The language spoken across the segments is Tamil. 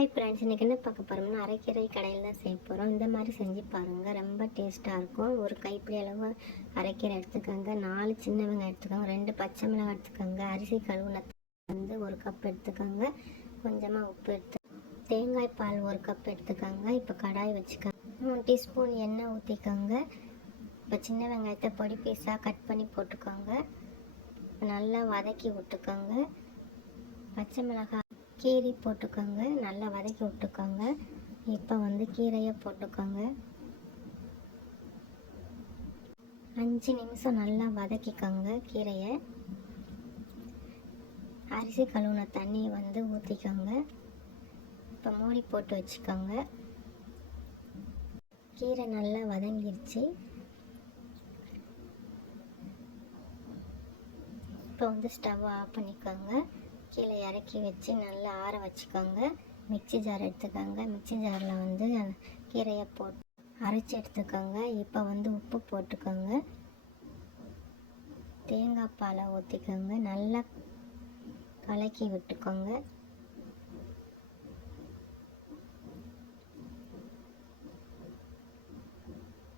ஹாய் ஃப்ரெண்ட்ஸ் இன்றைக்கி என்ன பார்க்க போகிறோம்னா அரைக்கீரை கடையில் தான் செய்ய போகிறோம் இந்த மாதிரி செஞ்சு பாருங்கள் ரொம்ப டேஸ்ட்டாக இருக்கும். ஒரு கைப்பிடி அளவு அரைக்கீரை எடுத்துக்கோங்க. நாலு சின்ன வெங்காயம் எடுத்துக்கோங்க. ரெண்டு பச்சை மிளகாய் எடுத்துக்கோங்க. அரிசி கழுவுன வந்து ஒரு கப் எடுத்துக்கோங்க. கொஞ்சமாக உப்பு எடுத்து தேங்காய் பால் ஒரு கப் எடுத்துக்கோங்க. இப்போ கடாய் வச்சுக்கோங்க. மூணு டீஸ்பூன் எண்ணெய் ஊற்றிக்கோங்க இப்போ சின்ன வெங்காயத்தை பொடி பீஸாக கட் பண்ணி போட்டுக்கோங்க. நல்லா வதக்கி விட்டுக்கோங்க. பச்சை மிளகாய் கீரி போட்டுக்கோங்க. நல்லா வதக்கி விட்டுக்கோங்க. இப்போ வந்து கீரையை போட்டுக்கோங்க. அஞ்சு நிமிஷம் நல்லா வதக்கிக்கோங்க கீரையை. அரிசி கழுவுன தண்ணியை வந்து ஊற்றிக்கோங்க இப்போ மூடி போட்டு வச்சுக்கோங்க. கீரை நல்லா வதங்கிருச்சு. இப்போ வந்து ஸ்டவ் ஆஃப் பண்ணிக்கோங்க. கீழே இறக்கி வச்சு நல்லா ஆற வச்சுக்கோங்க. மிக்சி ஜார் எடுத்துக்கோங்க. மிக்சி ஜாரில் வந்து கீரையை போட்டு அரைச்சி எடுத்துக்கோங்க. இப்போ வந்து உப்பு போட்டுக்கோங்க. தேங்காய் பாலை ஊற்றிக்கோங்க நல்லா கலக்கி விட்டுக்கோங்க.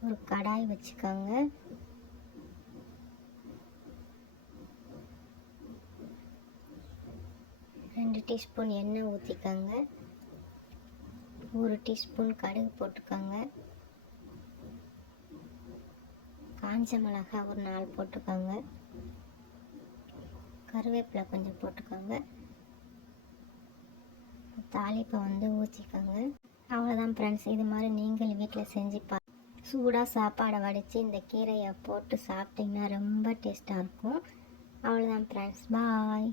ஒரு கடாய் வச்சுக்கோங்க. ரெண்டு டீஸ்பூன் எண்ணெய் ஊற்றிக்கோங்க ஒரு டீஸ்பூன் கடுகு போட்டுக்கோங்க. காஞ்ச மிளகா ஒரு நாலு போட்டுக்கோங்க. கருவேப்பிலை கொஞ்சம் போட்டுக்கோங்க. தாளிப்பை வந்து ஊற்றிக்கோங்க அவ்வளோதான் ஃப்ரெண்ட்ஸ் இது மாதிரி நீங்கள் வீட்டில் செஞ்சு பா சூடாக சாப்பாடை வடித்து இந்த கீரையை போட்டு சாப்பிட்டிங்கன்னா ரொம்ப டேஸ்ட்டாக இருக்கும். அவ்வளோதான் ஃப்ரெண்ட்ஸ் பாய்